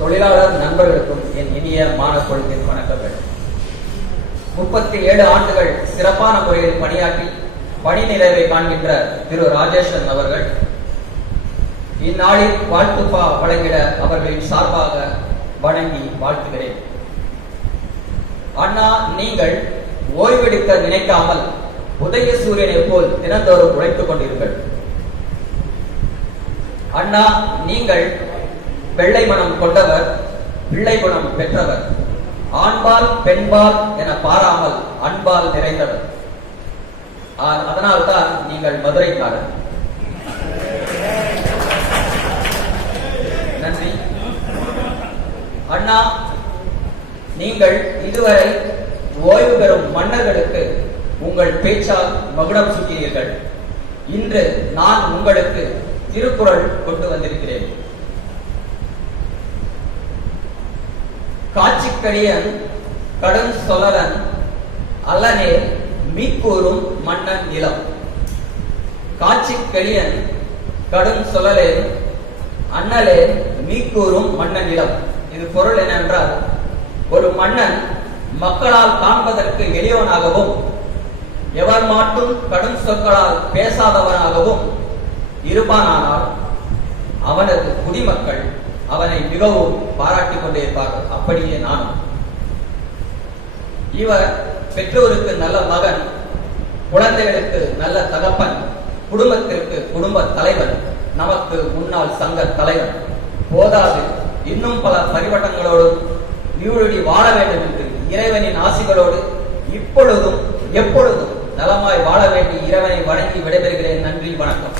தொழிலாளர் நண்பர்களுக்கும் என் இனிய மாணவர்களுக்கு வணக்கங்கள். 37 ஆண்டுகள் சிறப்பான முறையில் பணியாற்றி பணி நிறைவை காண்கின்ற திரு ராஜேஷன் அவர்கள் இந்நாளில் வாழ்த்துப்பா வழங்கிட அவர்களின் சார்பாக வணங்கி வாழ்த்துகிறேன். அண்ணா, நீங்கள் ஓய்வெடுக்க நினைக்காமல் உதய சூரியனை போல் தினந்தோறும் உழைத்துக் கொண்டிருங்கள். அண்ணா, நீங்கள் வெள்ளை மனம் கொண்டவர், பிள்ளை குணம் பெற்றவர், ஆண்பால் பெண்பால் என பாராமல் அன்பால் நிறைந்தவர். அதனால்தான் நீங்கள் மதுரைக்காரர். நன்றி. அண்ணா, நீங்கள் இதுவரை ஓய்வு பெறும் மன்னர்களுக்கு உங்கள் பேச்சால் மகுடம் சூட்டினீர்கள். இன்று நான் உங்களுக்கு திருக்குறள் கொண்டு வந்திருக்கிறேன். காட்சிக்கடியன் கடும் சொலரன் அல்லனே மீக்கூறும் மன்னன் நிலம். காட்சிக்கடியன் கடும் சொலலே அண்ணலே மீக்கூறும் மன்னன் நிலம். இது பொருள் என்னவென்றால், ஒரு மன்னன் மக்களால் காண்பதற்கு எளியவனாகவும் எவர் மாட்டும் கடும் சொற்களால் பேசாதவனாகவும் இருப்பானால் அவனது குடிமக்கள் அவனை மிகவும் பாராட்டிக் கொண்டே இருப்பார்கள். அப்படியே நானும். இவர் பெற்றோருக்கு நல்ல மகன், குழந்தைகளுக்கு நல்ல தகப்பன், குடும்பத்திற்கு குடும்ப தலைவன், நமக்கு முன்னாள் சங்க தலைவன். போதாது, இன்னும் பல பரிவட்டங்களோடு நீடூழி வாழ வேண்டும் என்று இறைவனின் ஆசிகளோடு இப்பொழுதும் எப்பொழுதும் நலமாய் வாழ வேண்டி இறைவனை வணங்கி விடைபெறுகிறேன். நன்றி, வணக்கம்.